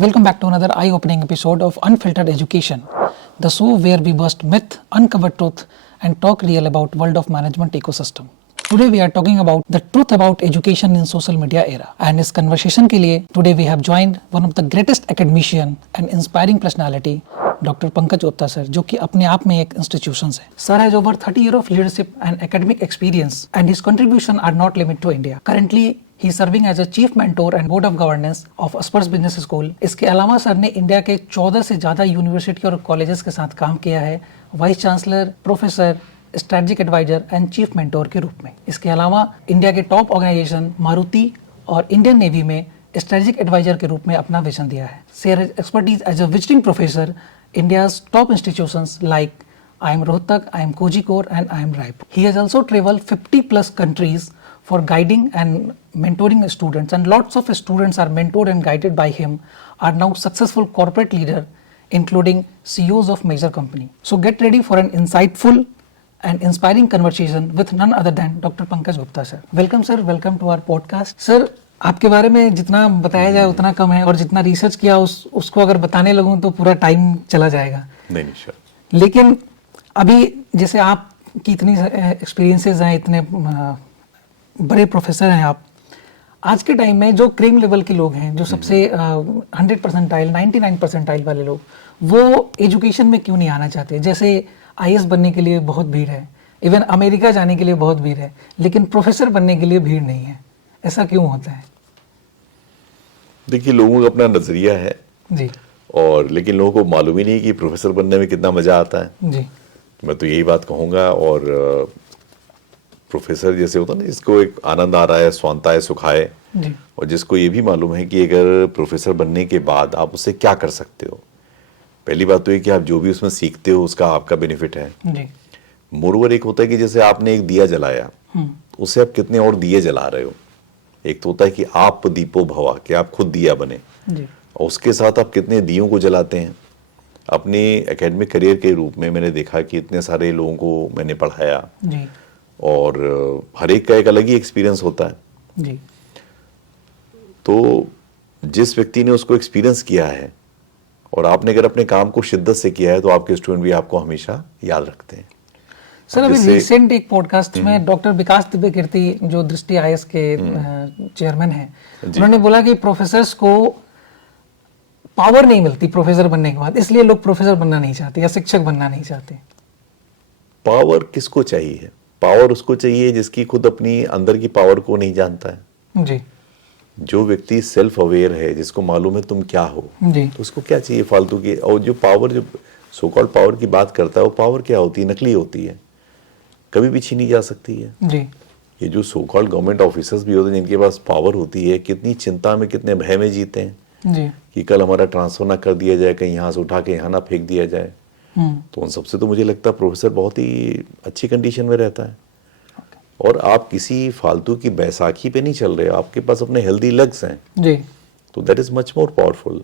Welcome back to another eye-opening episode of Unfiltered Education, the show where we bust myth, uncover truth, and talk real about world of management ecosystem. Today we are talking about the truth about education in social media era. And इस conversation के लिए today we have joined one of the greatest academician and inspiring personality, Dr. Pankaj Gupta sir, जो कि अपने आप में एक institutions है. Sir has over 30 years of leadership and academic experience, and his contribution are not limited to India. Currently he is serving as a chief mentor and board of governance of Aspers Business School. इसके अलावा sir ने India के 14 से ज़्यादा university और colleges के साथ काम किया है, vice chancellor, professor, strategic adviser and chief mentor के रूप में. इसके अलावा इंडिया के टॉप ऑर्गेनाइजेशन मारुति और इंडियन नेवी में स्ट्रेटेजिक एडवाइजर के रूप में अपना विजन दिया है. Share expertise as a visiting professor India's top institutions like IIM Rohtak, IIM Kozhikode and IIM Raipur. He has also traveled 50 plus countries for guiding and mentoring students, and lots of students are mentored and guided by him, are now successful corporate leader including CEOs of major company. So get ready for an insightful and inspiring conversation with none other than Dr. Pankaj Gupta sir. Welcome sir, welcome to our podcast. Sir, आपके बारे में जितना बताया जाए उतना कम है, और जितना रिसर्च किया उसको अगर बताने लगूं तो पूरा टाइम चला जाएगा. नहीं sure. लेकिन अभी जैसे आपकी इतनी एक्सपीरियंसेस हैं, इतने बड़े प्रोफेसर हैं आप, आज के टाइम में जो क्रीम लेवल के लोग हैं, जो सबसे 100 परसेंटाइल 99 परसेंटाइल वाले लोग, वो एजुकेशन में क्यों नहीं आना चाहते? जैसे IAS बनने के लिए बहुत भीड़ है, इवन अमेरिका जाने के लिए बहुत भीड़ है, लेकिन प्रोफेसर बनने के लिए भीड़ नहीं है. ऐसा क्यों होता है? देखिए, लोगों का अपना नजरिया है जी, और लेकिन लोगों को मालूम ही नहीं कि प्रोफेसर बनने में कितना मजा आता है. जी, मैं तो यही बात कहूँगा. और प्रोफेसर जैसे होता है ना, जिसको एक आनंद आ रहा है, स्वांताए सुखाए, और जिसको ये भी मालूम है कि अगर प्रोफेसर बनने के बाद आप उससे क्या कर सकते हो. पहली बात तो ये कि आप जो भी उसमें सीखते हो उसका आपका बेनिफिट है. मोरओवर एक होता है कि जैसे आपने एक दिया जलाया, उससे आप कितने और दिए जला रहे हो. एक तो होता है कि आप दीपो भवा, कि आप खुद दिया बने, और उसके साथ आप कितने दियों को जलाते हैं. अपने एकेडमिक करियर के रूप में मैंने देखा कि इतने सारे लोगों को मैंने पढ़ाया, और हर एक का एक अलग ही एक्सपीरियंस होता है. तो जिस व्यक्ति ने उसको एक्सपीरियंस किया है और आपने अगर अपने काम को शिद्दत से किया है, तो आपके स्टूडेंट भी आपको हमेशा याद रखते हैं. सर, अभी रिसेंट एक पॉडकास्ट में डॉक्टर विकास दिव्य कीर्ति, जो दृष्टि IAS के चेयरमैन हैं, उन्होंने बोला कि प्रोफेसर्स को पावर नहीं मिलती प्रोफेसर बनने के बाद, इसलिए लोग प्रोफेसर बनना नहीं चाहते या शिक्षक बनना नहीं चाहते. पावर किसको चाहिए? पावर उसको चाहिए जिसकी खुद अपनी अंदर की पावर को नहीं जानता है. जी. जो व्यक्ति सेल्फ अवेयर है, जिसको मालूम है तुम क्या हो, जी, तो उसको क्या चाहिए फालतू की. और जो पावर, जो सो कॉल्ड पावर की बात करता है, वो पावर क्या होती है? नकली होती है, कभी भी छीनी जा सकती है. जी. ये जो सो कॉल्ड गवर्नमेंट ऑफिसर्स भी होते हैं, जिनके पास पावर होती है, कितनी चिंता में, कितने भय में जीते हैं. जी. कि कल हमारा ट्रांसफर ना कर दिया जाए, कहीं यहाँ से उठा के यहाँ ना फेंक दिया जाए. तो उन सबसे तो मुझे लगता है प्रोफेसर बहुत ही अच्छी कंडीशन में रहता है. और आप किसी फालतू की बैसाखी पे नहीं चल रहे हो, आपके पास अपने हेल्दी लग्स हैं. जी. तो that is much more powerful.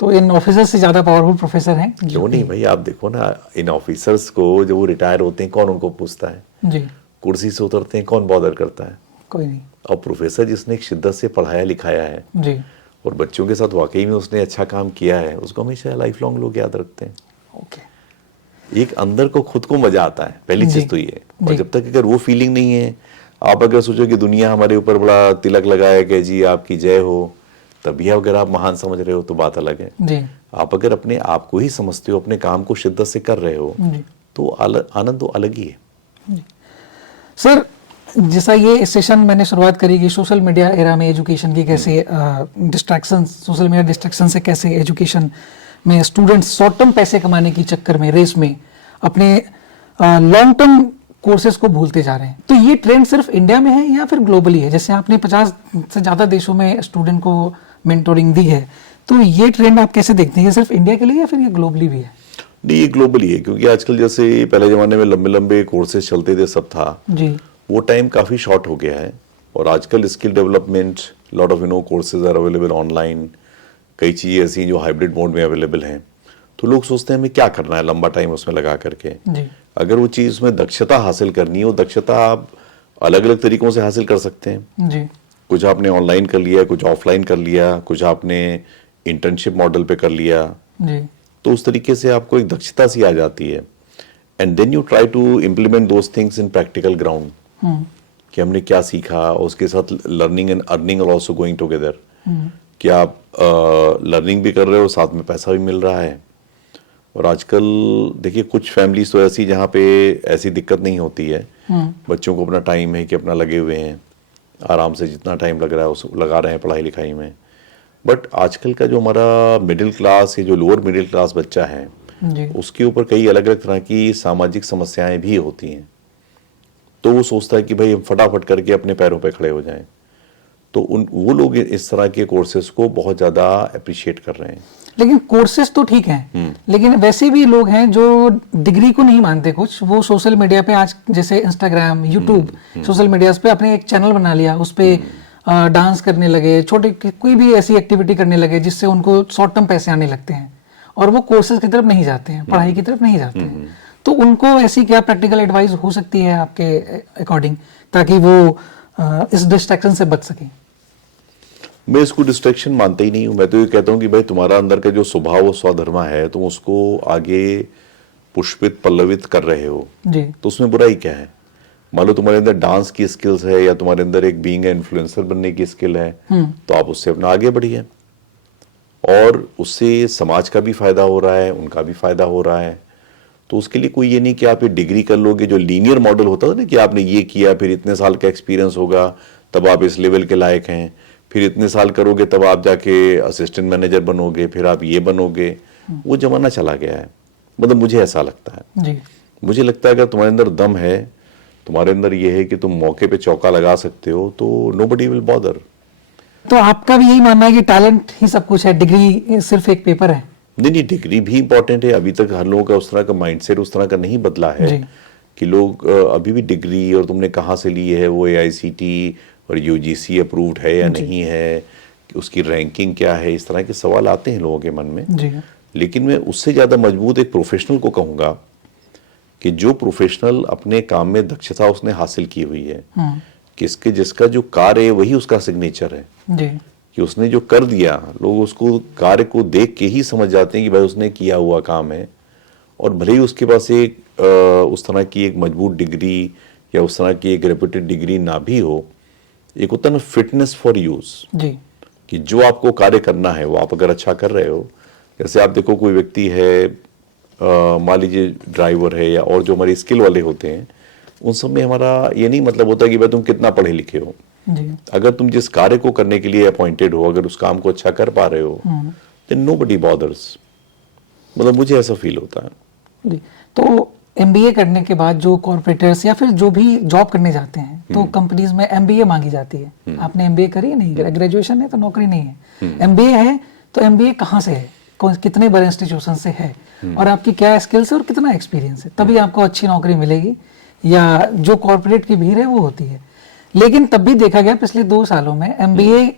तो इन ऑफिसर्स से ज्यादा पावरफुल प्रोफेसर हैं. क्यों नहीं भाई? आप देखो ना, इन ऑफिसर्स को जब वो रिटायर होते हैं, कौन उनको पूछता है? जी. कुर्सी से उतरते हैं, कौन बॉदर करता है? कोई नहीं. और प्रोफेसर जिसने एक शिद्दत से पढ़ाया लिखाया है, जी, और बच्चों के साथ वाकई में उसने अच्छा काम किया है, उसको हमेशा लाइफ लॉन्ग लोग याद रखते हैं. ओके. एक अंदर को खुद को मजा आता है, पहली चीज तो ये. और जब तक अगर वो फीलिंग नहीं है, आप अगर सोचो कि दुनिया हमारे ऊपर बड़ा तिलक लगाया कि जी आपकी जय हो, तभी अगर आप महान समझ रहे हो तो बात अलग है. जी. आप अगर अपने आप को ही समझते हो, अपने काम को शिद्दत से कर रहे हो, तो आनंद तो अलग ही है. सर, जैसा ये सेशन मैंने शुरुआत करी कि सोशल मीडिया एरा में एजुकेशन की कैसे डिस्ट्रैक्शन, सोशल मीडिया डिस्ट्रैक्शन से कैसे एजुकेशन में स्टूडेंट्स शॉर्ट टर्म पैसे कमाने की चक्कर में, रेस में, अपने लॉन्ग टर्म कोर्सेज को भूलते जा रहे हैं. तो ये ट्रेंड सिर्फ इंडिया में है या फिर ग्लोबली है? जैसे आपने 50 से ज़्यादा देशों में स्टूडेंट को मेंटोरिंग दी है, तो ये ट्रेंड आप कैसे देखते हैं? ये सिर्फ इंडिया के लिए या फिर ये ग्लोबली भी है? नहीं, ये ग्लोबली है, क्योंकि आजकल जैसे पहले जमाने में लंबे लंबे कोर्सेज चलते थे, सब था जी, वो टाइम काफ़ी शॉर्ट हो गया है. और आजकल skill development, lot of courses are available online. कई चीज़ें ऐसी जो हाइब्रिड मोड में अवेलेबल हैं. तो लोग सोचते हैं हमें क्या करना है लंबा टाइम उसमें लगा करके. अगर वो चीज़ में दक्षता हासिल करनी है, वो दक्षता आप अलग अलग तरीकों से हासिल कर सकते हैं. जी. कुछ आपने ऑनलाइन कर लिया, कुछ ऑफलाइन कर लिया, कुछ आपने इंटर्नशिप मॉडल पे कर लिया, जी तो उस तरीके से आपको एक दक्षता सी आ जाती है। And then you try to implement those things in practical ground, कि हमने क्या सीखा, और उसके साथ learning and earning are also going together, कि आप लर्निंग भी कर रहे हो, साथ में पैसा भी मिल रहा है। और आजकल देखिए कुछ फैमिलीज तो ऐसी जहाँ पे ऐसी दिक्कत नहीं होती है, बच्चों को अपना टाइम है कि अपना लगे हुए हैं, आराम से जितना टाइम लग रहा है उसको लगा रहे हैं पढ़ाई लिखाई में। बट आजकल का जो हमारा मिडिल क्लास या जो लोअर मिडिल क्लास बच्चा है, जी उसके ऊपर कई अलग अलग तरह की सामाजिक समस्याएं भी होती हैं। तो वो सोचता है कि भाई हम फटाफट करके अपने पैरों पे खड़े हो जाएं। तो वो लोग इस तरह के कोर्सेज को बहुत ज़्यादा अप्रिशिएट कर रहे हैं। लेकिन कोर्सेज तो ठीक हैं, लेकिन वैसे भी लोग हैं जो डिग्री को नहीं मानते कुछ, वो सोशल मीडिया पे आज जैसे इंस्टाग्राम, यूट्यूब, सोशल मीडिया पे अपने एक चैनल बना लिया, उस पे डांस करने लगे, छोटे कोई भी ऐसी एक्टिविटी करने लगे जिससे उनको शॉर्ट टर्म पैसे आने लगते हैं, और वो कोर्सेज की तरफ नहीं जाते हैं, पढ़ाई की तरफ नहीं जाते हैं। तो उनको ऐसी क्या प्रैक्टिकल एडवाइस हो सकती है आपके अकॉर्डिंग, ताकि वो इस डिस्ट्रैक्शन से बच सकें? मैं इसको डिस्ट्रैक्शन मानता ही नहीं हूँ। मैं तो ये कहता हूँ कि भाई तुम्हारा अंदर का जो स्वभाव और स्वधर्मा है, तुम उसको आगे पुष्पित पल्लवित कर रहे हो, जी तो उसमें बुराई क्या है? मान लो तुम्हारे अंदर डांस की स्किल्स है, या तुम्हारे अंदर एक बीइंग इन्फ्लुएंसर बनने की स्किल है, तो आप उससे अपना आगे बढ़िए, और उससे समाज का भी फायदा हो रहा है, उनका भी फायदा हो रहा है। तो उसके लिए कोई ये नहीं कि आप ये डिग्री कर लोगे, जो लीनियर मॉडल होता था ना, कि आपने ये किया फिर इतने साल का एक्सपीरियंस होगा तब आप इस लेवल के लायक हैं, फिर इतने साल करोगे तब आप जाके असिस्टेंट मैनेजर बनोगे, फिर आप ये बनोगे। वो जमाना चला गया है, मतलब मुझे ऐसा लगता है। जी मुझे लगता है अगर तुम्हारे अंदर दम है, तुम्हारे अंदर ये है कि तुम मौके पे चौका लगा सकते हो, तो नोबडी विल बॉदर। तो आपका भी यही मानना है कि टैलेंट ही सब कुछ है, डिग्री सिर्फ एक पेपर है? नहीं, डिग्री भी इंपॉर्टेंट है। अभी तक हर लोगों का उस तरह का माइंडसेट उस तरह का नहीं बदला है जी। कि लोग अभी भी डिग्री और तुमने कहाँ से ली है, वो AICTE और UGC अप्रूव्ड है या नहीं है, कि उसकी रैंकिंग क्या है, इस तरह के सवाल आते हैं लोगों के मन में। जी लेकिन मैं उससे ज़्यादा मजबूत एक प्रोफेशनल को कहूँगा कि जो प्रोफेशनल अपने काम में दक्षता उसने हासिल की हुई है, कि जिसका जो कार्य है वही उसका सिग्नेचर है, जी कि उसने जो कर दिया, लोग उसको कार्य को देख के ही समझ जाते हैं कि भाई उसने किया हुआ काम है। और भले ही उसके पास एक उस तरह की एक मजबूत डिग्री या उस तरह की एक रेप्यूटेड डिग्री ना भी हो, एक होता है ना फिटनेस फॉर यूज, जी कि जो आपको कार्य करना है वो आप अगर अच्छा कर रहे हो। जैसे आप देखो कोई व्यक्ति है, मान लीजिए ड्राइवर है, या और जो हमारी स्किल वाले होते हैं, उन सब में हमारा ये नहीं मतलब होता कि भाई तुम कितना पढ़े लिखे हो। जी अगर तुम जिस कार्य को करने के लिए अपॉइंटेड हो, अगर उस काम को अच्छा कर पा रहे हो, देन नोबडी बॉदर्स। मतलब मुझे ऐसा फील होता है। जी। तो MBA करने के बाद जो कॉर्पोरेटर्स या फिर जो भी जॉब करने जाते हैं, तो कंपनीज में MBA मांगी जाती है। आपने MBA करी है? नहीं करी? ग्रेजुएशन है तो नौकरी नहीं है। MBA है तो MBA कहाँ से है, कितने बड़े इंस्टीट्यूशन से है, और आपकी क्या स्किल्स है और कितना एक्सपीरियंस है, तभी आपको अच्छी नौकरी मिलेगी, या जो कॉर्पोरेट की भीड़ है वो होती है। लेकिन तब भी देखा गया पिछले 2 सालों में MBA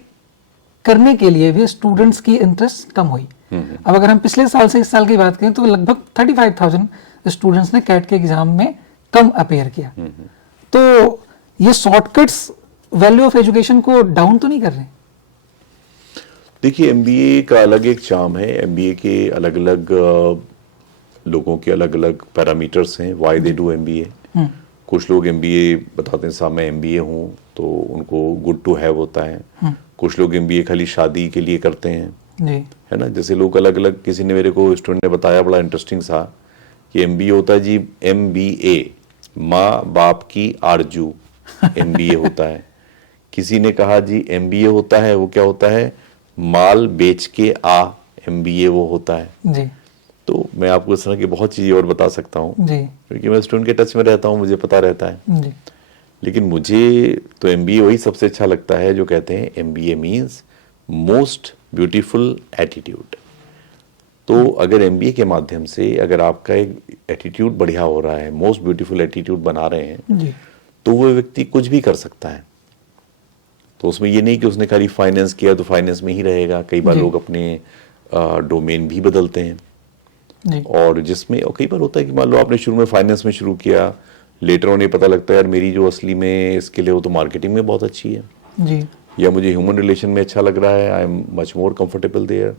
करने के लिए भी स्टूडेंट्स की इंटरेस्ट कम हुई। अब अगर हम पिछले साल से इस साल की बात करें तो लगभग 35,000 स्टूडेंट्स ने कैट के एग्जाम में कम अपेयर किया। तो ये शॉर्टकट्स वैल्यू ऑफ एजुकेशन को डाउन तो नहीं कर रहे? देखिए, MBA का अलग एक चार्म है। MBA के अलग अलग लोगों के अलग अलग पैरामीटर्स हैं, व्हाई दे डू MBA। कुछ लोग MBA बताते हैं साहब मैं MBA हूँ, तो उनको गुड टू हैव होता है। कुछ लोग MBA खाली शादी के लिए करते हैं, जी है ना। जैसे लोग अलग अलग, किसी ने मेरे को स्टूडेंट ने बताया बड़ा इंटरेस्टिंग सा, कि MBA होता है जी MBA, माँ बाप की आरजू, MBA होता है। किसी ने कहा जी MBA होता है, वो क्या होता है, माल बेच के आ, MBA वो होता है। जी तो मैं आपको इस तरह की बहुत चीजें और बता सकता हूँ, जी क्योंकि मैं स्टूडेंट के टच में रहता हूँ, मुझे पता रहता है। जी लेकिन मुझे तो MBA वही सबसे अच्छा लगता है जो कहते हैं MBA means most beautiful attitude. तो अगर MBA के माध्यम से अगर आपका एक एटीट्यूड बढ़िया हो रहा है, मोस्ट ब्यूटीफुल एटीट्यूड बना रहे हैं, जी तो वो व्यक्ति कुछ भी कर सकता है। तो उसमें ये नहीं कि उसने खाली फाइनेंस किया तो फाइनेंस में ही रहेगा। कई बार जी। लोग अपने डोमेन भी बदलते हैं, जी और जिसमें, और कई बार होता है कि मान लो आपने शुरू में फाइनेंस में शुरू किया, लेटर ऑन ये पता लगता है यार मेरी जो असली में स्किल है वो तो मार्केटिंग में बहुत अच्छी है, जी या मुझे ह्यूमन रिलेशन में अच्छा लग रहा है, I am much more comfortable there.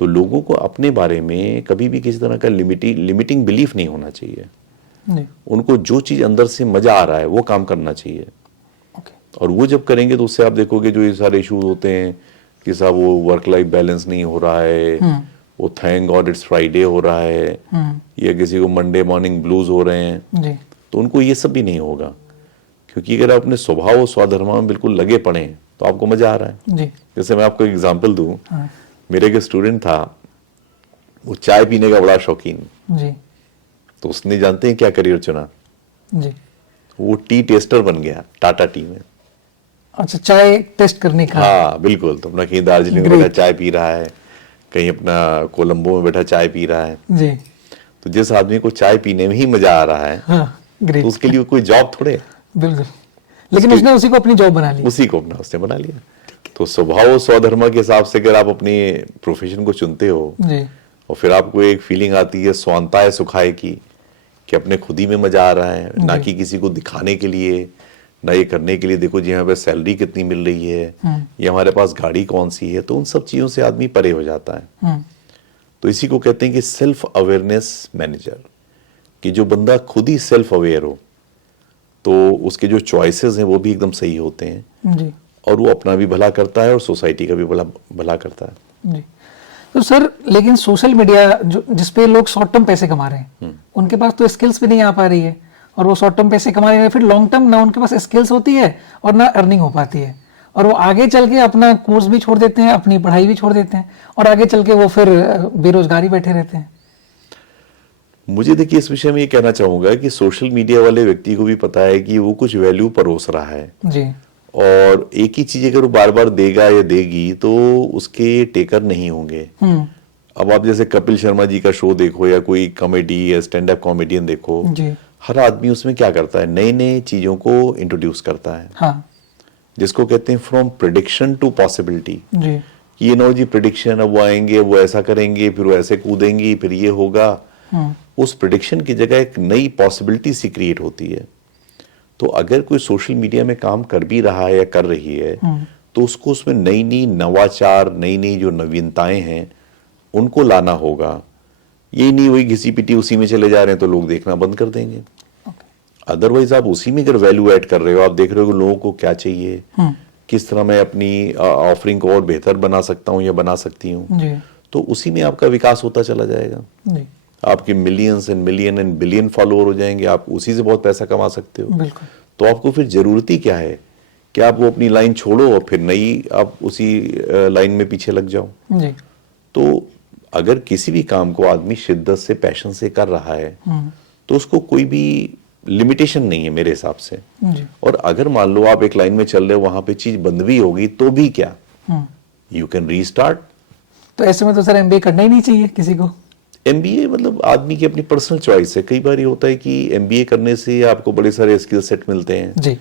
तो लोगों को अपने बारे में कभी भी किसी तरह का लिमिटिंग बिलीफ नहीं होना चाहिए। जी, उनको जो चीज अंदर से मजा आ रहा है वो काम करना चाहिए, ओके, और वो जब करेंगे तो उससे आप देखोगे जो ये सारे इश्यूज होते हैं कि साहब वो वर्क लाइफ बैलेंस नहीं हो रहा है, वो थैंक गॉड इट्स फ्राइडे हो रहा है, या किसी को मंडे मॉर्निंग ब्लूज हो रहे हैं, जी, तो उनको ये सब भी नहीं होगा। क्योंकि अगर आप अपने स्वभाव और स्वधर्म में बिल्कुल लगे पड़े हैं तो आपको मजा आ रहा है। जी, जैसे मैं आपको एग्जांपल दूं, हाँ, मेरे एक स्टूडेंट था, वो चाय पीने का बड़ा शौकीन, जी, तो उसने जानते हैं क्या करियर चुना, जी, वो टी टेस्टर बन गया टाटा टी में। अच्छा, चाय टेस्ट करने का। हाँ बिल्कुल, तो अपना कहीं दार्जिलिंग में Great. बैठा चाय पी रहा है, कहीं अपना कोलंबो में बैठा चाय पी रहा है। जी, तो जिस आदमी को चाय पीने में ही मजा आ रहा है हाँ, ग्रेट, तो उसके लिए कोई जॉब थोड़े है, बिल्कुल, लेकिन उसने उसी को अपनी जॉब बना ली। उसी को अपना उसने बना लिया। तो स्वभाव और स्वधर्म के हिसाब से अगर आप अपने प्रोफेशन को चुनते हो जी, और फिर आपको एक फीलिंग आती है स्वांताय सुखाय की, कि अपने खुद ही में मजा आ रहा है, ना कि किसी को दिखाने के लिए, ना ये करने के लिए देखो जी यहाँ पे सैलरी कितनी मिल रही है, ये हमारे पास गाड़ी कौन सी है, तो उन सब चीजों से आदमी परे हो जाता है। तो इसी को कहते हैं कि सेल्फ अवेयरनेस मैनेजर, कि जो बंदा खुद ही सेल्फ अवेयर हो तो उसके जो चॉइसेस हैं वो भी एकदम सही होते हैं, जी, और वो अपना भी भला करता है और सोसाइटी का भी भला करता है। जी। तो सर, लेकिन सोशल मीडिया जो जिसपे लोग शॉर्ट टर्म पैसे कमा रहे हैं, उनके पास तो स्किल्स भी नहीं आ पा रही है, और वो शॉर्ट टर्म पैसे कमा रहे हैं, फिर लॉन्ग टर्म ना उनके पास स्किल्स होती है और ना अर्निंग हो पाती है, और वो आगे चल के अपना कोर्स भी छोड़ देते हैं, अपनी पढ़ाई भी छोड़ देते हैं, और आगे चल के वो फिर बेरोजगारी बैठे रहते हैं। मुझे देखिए इस विषय में ये कहना चाहूंगा कि सोशल मीडिया वाले व्यक्ति को भी पता है कि वो कुछ वैल्यू परोस रहा है, जी, और एक ही चीज अगर वो बार बार देगा या देगी तो उसके टेकर नहीं होंगे। अब आप जैसे कपिल शर्मा जी का शो देखो या कोई कॉमेडी या स्टैंड अप कॉमेडियन देखो, जी, हर आदमी उसमें क्या करता है, नई नई चीजों को इंट्रोड्यूस करता है, हाँ, जिसको कहते हैं फ्रॉम प्रिडिक्शन टू पॉसिबिलिटी। जी, ये नो जी प्रिडिक्शन, अब वो आएंगे, वो ऐसा करेंगे, फिर वो ऐसे कूदेंगी, फिर ये होगा। उस प्रिडिक्शन की जगह एक नई पॉसिबिलिटी सी क्रिएट होती है। तो अगर कोई सोशल मीडिया में काम कर भी रहा है या कर रही है, तो उसको उसमें नई नई नवाचार, नई नई जो नवीनताएं हैं उनको लाना होगा। ये नहीं वही घिसी पिटी उसी में चले जा रहे हैं तो लोग देखना बंद कर देंगे। अदरवाइज आप उसी में अगर वैल्यू ऐड कर रहे हो, आप देख रहे हो कि लोगों को क्या चाहिए, किस तरह मैं अपनी ऑफरिंग को और बेहतर बना सकता हूँ या बना सकती हूँ, जी, तो उसी में आपका विकास होता चला जाएगा। जी, आपके millions and million and billion follower हो जाएंगे, आप उसी से बहुत पैसा कमा सकते हो। बिल्कुल, तो आपको फिर जरूरत ही क्या है कि आप वो अपनी लाइन छोड़ो और फिर नई आप उसी लाइन में पीछे लग जाओ। जी, तो अगर किसी भी काम को आदमी शिद्दत से, पैशन से कर रहा है तो उसको कोई भी लिमिटेशन नहीं है मेरे हिसाब से। जी, और अगर मान लो आप एक लाइन में चल रहे हो, वहां पे चीज बंद भी होगी तो भी क्या, यू कैन रीस्टार्ट। तो ऐसे में तो सर एमबीए करना ही नहीं चाहिए किसी को। एमबीए मतलब आदमी की अपनी पर्सनल चॉइस है। कई बार ये होता है कि एमबीए करने से आपको बड़े सारे स्किल सेट मिलते हैं, जी,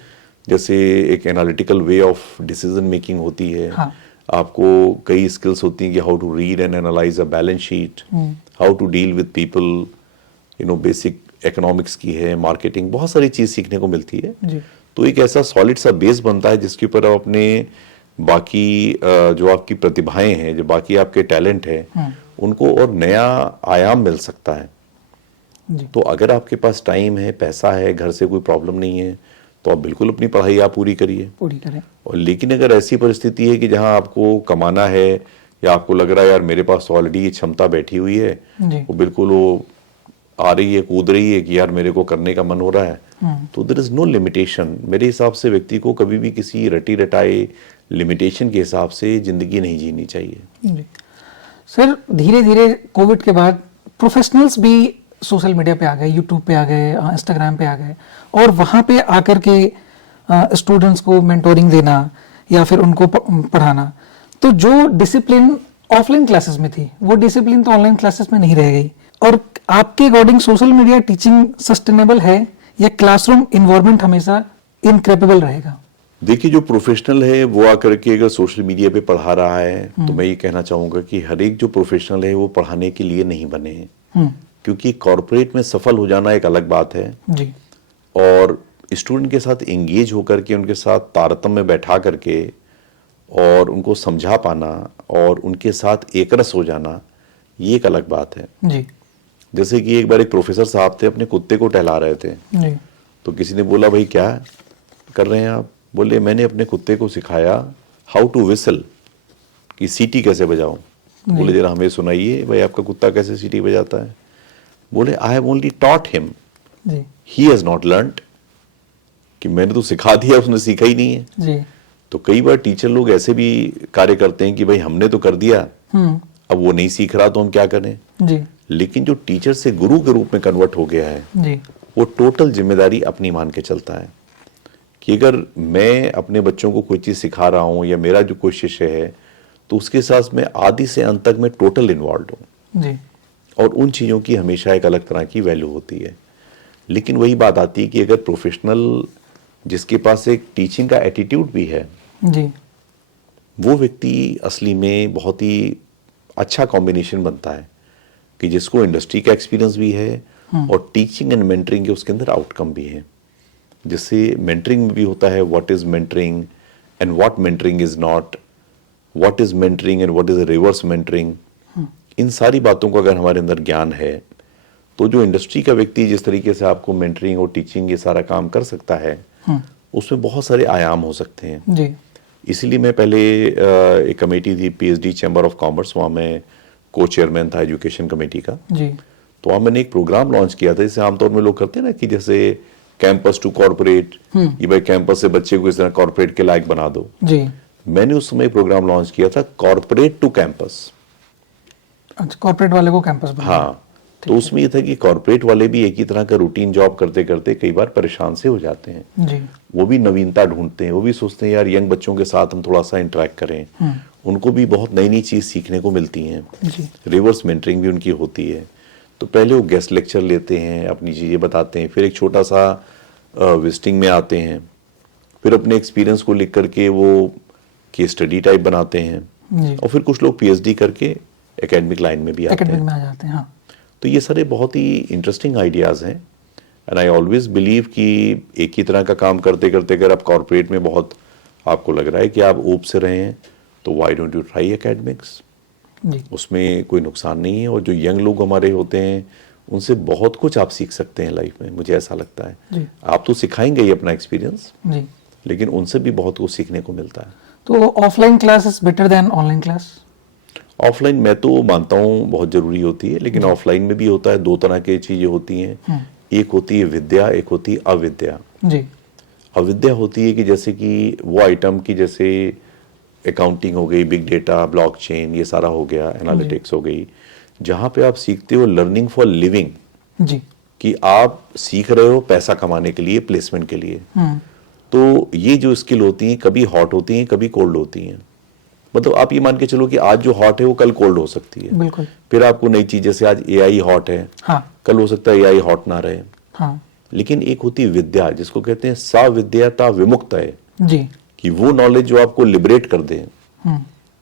जैसे एक analytical way of decision making होती है, हाँ, आपको कई स्किल्स होती हैं कि how to read and analyse a balance sheet, how to deal with people, you know basic economics की है, मार्केटिंग, बहुत सारी चीज सीखने को मिलती है। जी, तो एक ऐसा सॉलिड सा बेस बनता है जिसके ऊपर आप अपने बाकी जो आपकी प्रतिभाएं हैं, जो बाकी आपके टैलेंट है, उनको और नया आयाम मिल सकता है। जी, तो अगर आपके पास टाइम है, पैसा है, घर से कोई प्रॉब्लम नहीं है, तो आप बिल्कुल अपनी पढ़ाई आप पूरी करिए। पूरी करें। और लेकिन अगर ऐसी परिस्थिति है कि जहां आपको कमाना है या आपको लग रहा है यार मेरे पास तो ऑलरेडी ये क्षमता बैठी हुई है, जी, वो बिल्कुल वो आ रही है, कूद रही है कि यार मेरे को करने का मन हो रहा है, तो देयर इज नो लिमिटेशन। मेरे हिसाब से व्यक्ति को कभी भी किसी रटी रटाए लिमिटेशन के हिसाब से जिंदगी नहीं जीनी चाहिए। जी। सर, धीरे धीरे कोविड के बाद प्रोफेशनल्स भी सोशल मीडिया पे आ गए, यूट्यूब पे आ गए, इंस्टाग्राम पे आ गए, और वहाँ पे आकर के स्टूडेंट्स को मेंटोरिंग देना या फिर उनको पढ़ाना। तो जो डिसिप्लिन ऑफलाइन क्लासेस में थी वो डिसिप्लिन तो ऑनलाइन क्लासेस में नहीं रह गई। और आपके according social media teaching sustainable है या क्लासरूम इन्वायरमेंट हमेशा इनक्रेपेबल रहेगा? देखिए, जो प्रोफेशनल है वो आकर के अगर सोशल मीडिया पे पढ़ा रहा है तो मैं ये कहना चाहूंगा कि हर एक जो प्रोफेशनल है वो पढ़ाने के लिए नहीं बने हैं। क्योंकि कॉर्पोरेट में सफल हो जाना एक अलग बात है, जी, और स्टूडेंट के साथ एंगेज होकर के उनके साथ तारतम्य में बैठा करके और उनको समझा पाना और उनके साथ एकरस हो जाना, ये एक अलग बात है। जी जैसे कि एक बार एक प्रोफेसर साहब थे, अपने कुत्ते को टहला रहे थे, जी तो किसी ने बोला भाई क्या कर रहे हैं आप? बोले मैंने अपने कुत्ते को सिखाया हाउ टू विसल, कि सीटी कैसे बजाऊं। बोले जरा हमें सुनाइए भाई आपका कुत्ता कैसे सीटी बजाता है। बोले I have only taught him, जी ही हैज नॉट लर्नड, कि मैंने तो सिखा दिया, उसने सीखा ही नहीं है। जी तो कई बार टीचर लोग ऐसे भी कार्य करते हैं कि भाई हमने तो कर दिया, अब वो नहीं सीख रहा तो हम क्या करें। जी लेकिन जो टीचर से गुरु के रूप में कन्वर्ट हो गया है, जी वो टोटल जिम्मेदारी अपनी मान के चलता है कि अगर मैं अपने बच्चों को कोई चीज सिखा रहा हूं या मेरा जो कोई शिष्य है, तो उसके साथ मैं आदि से अंत तक मैं टोटल इन्वॉल्व हूं, जी और उन चीजों की हमेशा एक अलग तरह की वैल्यू होती है। लेकिन वही बात आती है कि अगर प्रोफेशनल जिसके पास एक टीचिंग का एटीट्यूड भी है, जी वो व्यक्ति असली में बहुत ही अच्छा कॉम्बिनेशन बनता है कि जिसको इंडस्ट्री का एक्सपीरियंस भी है और टीचिंग एंड मेंटरिंग के उसके अंदर आउटकम भी है। जिससे मेंटरिंग में भी होता है what is mentoring and what mentoring is not, what is mentoring and what is reverse mentoring. इन सारी बातों का अगर हमारे अंदर ज्ञान है, तो जो इंडस्ट्री का व्यक्ति जिस तरीके से आपको मेंटरिंग और टीचिंग ये सारा काम कर सकता है, उसमें बहुत सारे आयाम हो सकते हैं। जी इसीलिए मैं पहले एक कमेटी थी पीएचडी चैम्बर ऑफ कॉमर्स, वहाँ मैं को चेयरमैन था एजुकेशन कमेटी का। जी तो वहाँ मैंने एक प्रोग्राम लॉन्च किया था, जैसे आमतौर में लोग करते हैं ना कि जैसे कैंपस टू कॉर्पोरेट, ये भाई कैंपस से बच्चे को इस तरह कॉर्पोरेट के लायक बना दो। जी मैंने उस समय प्रोग्राम लॉन्च किया था कॉर्पोरेट टू कैंपस। अच्छा, कॉर्पोरेट वाले को कैंपस बना। हाँ, तो उसमें ये था कि कॉर्पोरेट वाले भी एक ही तरह का रूटीन जॉब करते करते कई बार परेशान से हो जाते हैं। जी वो भी नवीनता ढूंढते हैं, वो भी सोचते हैं यार यंग बच्चों के साथ हम थोड़ा सा इंटरेक्ट करें, उनको भी बहुत नई नई चीज सीखने को मिलती हैं। जी रिवर्स मेंटरिंग भी उनकी होती है। तो पहले वो गेस्ट लेक्चर लेते हैं, अपनी चीजें बताते हैं, फिर एक छोटा सा विजिटिंग में आते हैं, फिर अपने एक्सपीरियंस को लिख करके वो केस स्टडी टाइप बनाते हैं, जी और फिर कुछ लोग पीएचडी करके एकेडमिक लाइन में भी आते एकेडमिक हैं। में आ जाते हैं। हाँ तो ये सारे बहुत ही इंटरेस्टिंग आइडियाज हैं, एंड आई ऑलवेज बिलीव कि एक ही तरह का काम करते करते अगर आप कॉर्पोरेट में बहुत आपको लग रहा है कि आप ऊब से रहे हैं, तो why don't you try academics. जी उसमें कोई नुकसान नहीं है, और जो यंग लोग हमारे होते हैं उनसे बहुत कुछ आप सीख सकते हैं लाइफ में, मुझे ऐसा लगता है। जी आप तो सिखाएंगे ही अपना एक्सपीरियंस, जी लेकिन उनसे भी बहुत कुछ सीखने को मिलता है। तो offline class is better than online class? Offline मैं तो मानता हूँ बहुत जरूरी होती है, लेकिन ऑफलाइन में भी होता है। दो तरह की चीजें होती हैं, एक होती है विद्या, एक होती है अविद्या। जी अविद्या होती है कि जैसे कि वो आइटम की जैसे अकाउंटिंग हो गई, बिग डेटा, ब्लॉकचेन, ये सारा हो गया, एनालिटिक्स हो गई, जहां पे आप सीखते हो लर्निंग फॉर लिविंग, जी कि आप सीख रहे हो पैसा कमाने के लिए, प्लेसमेंट के लिए। तो ये जो स्किल होती हैं कभी हॉट होती हैं, कभी कोल्ड होती हैं। मतलब आप ये मान के चलो कि आज जो हॉट है वो कल कोल्ड हो सकती है। बिल्कुल। फिर आपको नई चीज, जैसे आज एआई हॉट है, हाँ कल हो सकता है एआई हॉट ना रहे। हाँ लेकिन एक होती है विद्या, जिसको कहते हैं सा विद्याता विमुक्त है, जी कि वो नॉलेज जो आपको लिबरेट कर दे,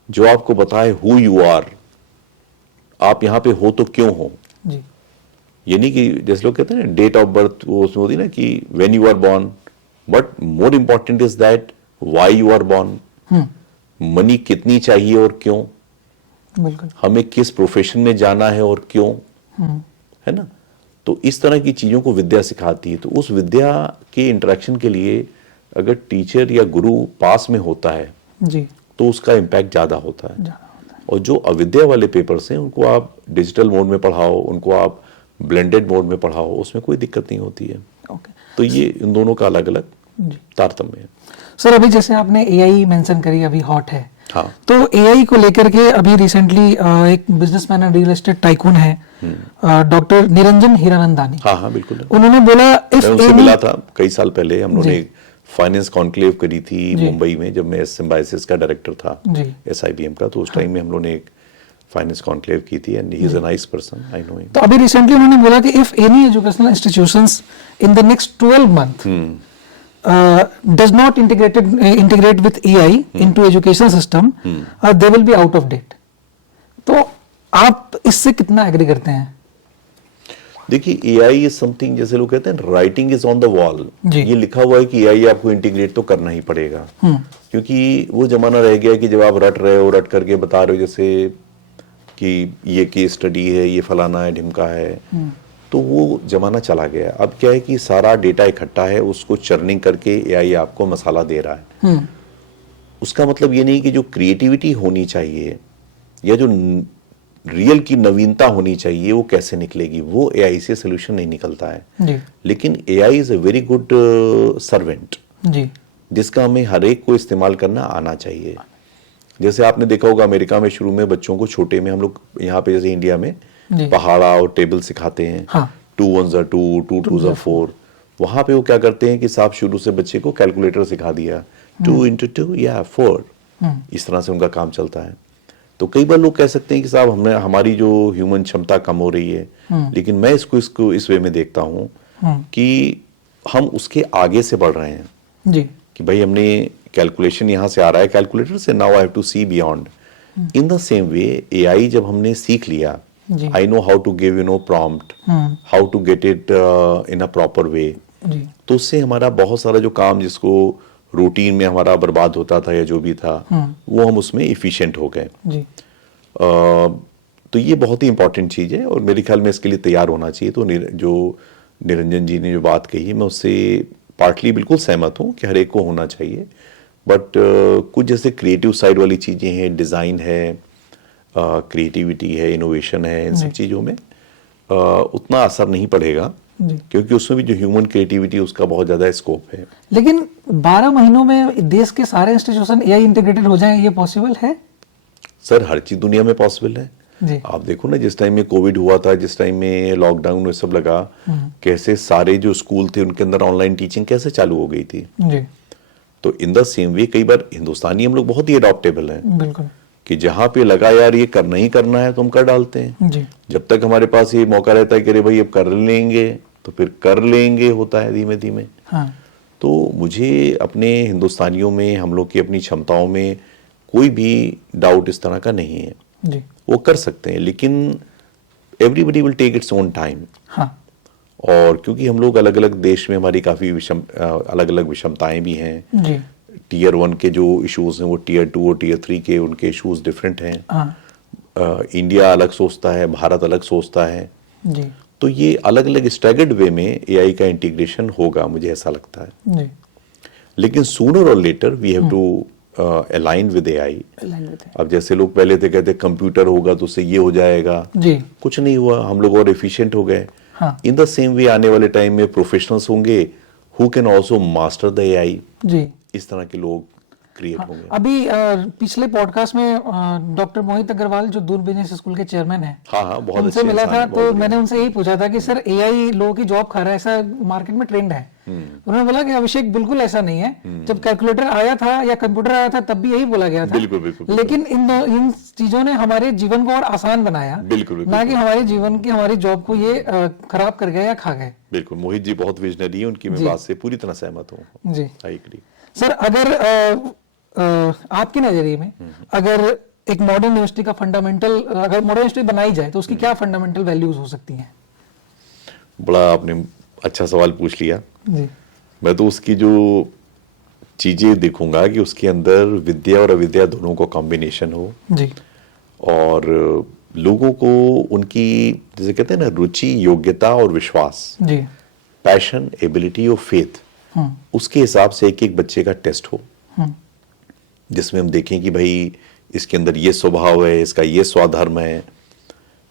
जो आपको बताए हु यू आर, आप यहां पे हो तो क्यों हो। जी ये नहीं कि जैसे लोग कहते हैं ना डेट ऑफ बर्थ, वो उसमें होती है ना कि when you are born, but more important is that why you are born, money कितनी चाहिए और क्यों, बिल्कुल। हमें किस प्रोफेशन में जाना है और क्यों, है ना। तो इस तरह की चीजों को विद्या सिखाती है। तो उस विद्या के इंटरेक्शन के लिए अगर टीचर या गुरु पास में होता है, जी तो उसका इम्पैक्ट ज्यादा होता है। जाना होता है। और जो अविद्या वाले पेपर्स हैं उनको आप डिजिटल मोड में पढ़ाओ, उनको आप ब्लेंडेड मोड में पढ़ाओ, उसमें कोई दिक्कत नहीं होती है। ओके तो ये इन दोनों का अलग अलग जी। तारतम्य है। सर अभी जैसे आपने एआई मेंशन करी, अभी हॉट है, हाँ, तो एआई को लेकर के अभी रिसेंटली एक businessman and real estate tycoon है डॉक्टर निरंजन हीरानंदानी। हाँ हाँ बिल्कुल। उन्होंने बोला मैं उनसे any- मिला था कई साल पहले, हम लोगों जी। ने एक फाइनेंस कॉन्क्लेव करी थी जी। मुंबई में, जब मैं सिम्बाइसिस का डायरेक्टर था, जी। SIBM का। तो उस टाइम में हम लोगों ने एक फाइनेंस कॉन्क्लेव की थी, and he is a nice person, I know him. तो अभी रिसेंटली उन्होंने बोला कि if any educational institutions in the next 12 month does not integrate with AI into education system, they will be out of date. तो आप इससे कितना agree करते हैं? देखिए, एआई इज समथिंग, जैसे लोग कहते हैं writing is on the wall. जी। ये लिखा हुआ है कि एआई आपको इंटीग्रेट तो करना ही पड़ेगा, क्योंकि वो जमाना रह गया कि जब आप रट रहे हो, रट करके बता रहे हो। जैसे कि ये केस स्टडी है, ये फलाना है, ढिमका है, तो वो जमाना चला गया। अब क्या है कि सारा डेटा इकट्ठा है, उसको चर्निंग करके एआई आपको मसाला दे रहा है। उसका मतलब ये नहीं कि जो क्रिएटिविटी होनी चाहिए या जो रियल की नवीनता होनी चाहिए वो कैसे निकलेगी, वो एआई से सोल्यूशन नहीं निकलता है जी लेकिन AI is a very good servant जी जिसका हमें हर एक को इस्तेमाल करना आना चाहिए। जैसे आपने देखा होगा अमेरिका में शुरू में बच्चों को छोटे में, हम लोग यहाँ पे जैसे इंडिया में जी पहाड़ा और टेबल सिखाते हैं, हाँ 2 1 2 2 2 4। वहां पे वो क्या करते हैं कि साहब शुरू से बच्चे को कैलकुलेटर सिखा दिया, 2 × 2 या 4, इस तरह से उनका काम चलता है। तो कई बार लोग कह सकते हैं कि साहब हमने हमारी जो ह्यूमन क्षमता कम हो रही है, लेकिन मैं इसको इस वे में देखता हूँ कि हम उसके आगे से बढ़ रहे हैं जी कि भाई हमने कैलकुलेशन यहाँ से आ रहा है कैलकुलेटर से, now I have to see beyond. In the same way AI जब हमने सीख लिया, जी I know how to give prompt, how to get it in a proper way, जी तो उससे हमारा बहुत सारा जो काम जिसको रूटीन में हमारा बर्बाद होता था या जो भी था, वो हम उसमें इफिशिएंट हो गए। जी तो ये बहुत ही इंपॉर्टेंट चीज है और मेरे ख्याल में इसके लिए तैयार होना चाहिए। तो जो निरंजन जी ने जो बात कही मैं उससे पार्टली बिल्कुल सहमत हूँ कि हर एक को होना चाहिए, बट कुछ जैसे क्रिएटिव साइड वाली चीजें हैं, डिजाइन है, क्रिएटिविटी है, इनोवेशन है, इन सब चीजों में उतना असर नहीं पड़ेगा क्योंकि उसमें भी जो ह्यूमन क्रिएटिविटी उसका बहुत ज्यादा स्कोप है। लेकिन 12 महीनों में देश के सारे इंस्टीट्यूशन एआई इंटीग्रेटेड हो जाएं, ये पॉसिबल है? सर हर चीज दुनिया में पॉसिबल है। जी आप देखो ना, जिस टाइम में कोविड हुआ था, जिस टाइम में लॉकडाउन में सब लगा, कैसे सारे जो स्कूल थे उनके अंदर ऑनलाइन टीचिंग कैसे चालू हो गई थी। जी तो इन द सेम वे कई बार हिंदुस्तानी हम लोग बहुत ही अडॉप्टेबल हैं बिल्कुल कि जहां पे लगा यार ये करना ही करना है तो हम कर डालते हैं। जी जब तक हमारे पास ये मौका रहता है कि अरे भाई अब कर लेंगे तो फिर कर लेंगे होता है धीमे धीमे। हाँ तो मुझे अपने हिंदुस्तानियों में, हम लोग की अपनी क्षमताओं में कोई भी डाउट इस तरह का नहीं है। जी वो कर सकते हैं लेकिन everybody will take its own time. हाँ और क्योंकि हम लोग अलग अलग देश में हमारी काफी अलग अलग विषमताएं भी हैं। जी टियर 1 के जो इश्यूज हैं वो टियर 2 और टियर 3 के उनके इश्यूज डिफरेंट हैं। हाँ इंडिया अलग सोचता है, भारत अलग सोचता है। जी तो ये अलग अलग स्टैगर्ड वे में एआई का इंटीग्रेशन होगा, मुझे ऐसा लगता है। जी लेकिन sooner or later we have to align with AI. अब जैसे लोग पहले थे कहते कंप्यूटर होगा तो उससे ये हो जाएगा, जी कुछ नहीं हुआ, हम लोग और एफिशिएंट हो गए। हाँ इन द सेम वे आने वाले टाइम में प्रोफेशनल्स होंगे who can also master the AI. जी इस तरह के लोग क्रिएट होंगे। अभी पिछले पॉडकास्ट में डॉक्टर मोहित अग्रवाल जो दूर बिजनेस स्कूल के चेयरमैन हैं, हाँ बहुत उनसे अच्छे मिला इंसान था हैं, तो बहुत मैंने उनसे यही पूछा था कि सर एआई लोगों की जॉब खा रहा है, ऐसा मार्केट में ट्रेंड है। उन्होंने बोला कि अभिषेक बिल्कुल ऐसा नहीं है। जब कैलकुलेटर आया था या कंप्यूटर आया था तब भी यही बोला गया था। बिल्कुल, बिल्कुल, लेकिन इन चीजों ने हमारे जीवन को और आसान बनाया, बिल्कुल, ना कि हमारे जीवन की हमारी जॉब को ये खराब कर गया या खा गए। बिल्कुल। मोहित जी बहुत विजनरी है, उनकी मैं बात से पूरी तरह सहमत हूँ। जी आई एग्री। सर, अगर आपके नजरिए में अगर एक मॉडर्न यूनिवर्सिटी का फंडामेंटल, अगर मॉडर्न यूनिवर्सिटी बनाई जाए तो उसकी क्या फंडामेंटल वैल्यूज हो सकती हैं? बड़ा आपने अच्छा सवाल पूछ लिया। जी मैं तो उसकी जो चीजें देखूंगा कि उसके अंदर विद्या और अविद्या दोनों का कॉम्बिनेशन हो जी और लोगों को उनकी जैसे कहते हैं ना रुचि, योग्यता और विश्वास, जी पैशन, एबिलिटी और फेथ, उसके हिसाब से एक एक बच्चे का टेस्ट हो जिसमें हम देखें कि भाई इसके अंदर ये स्वभाव है, इसका ये स्वधर्म है,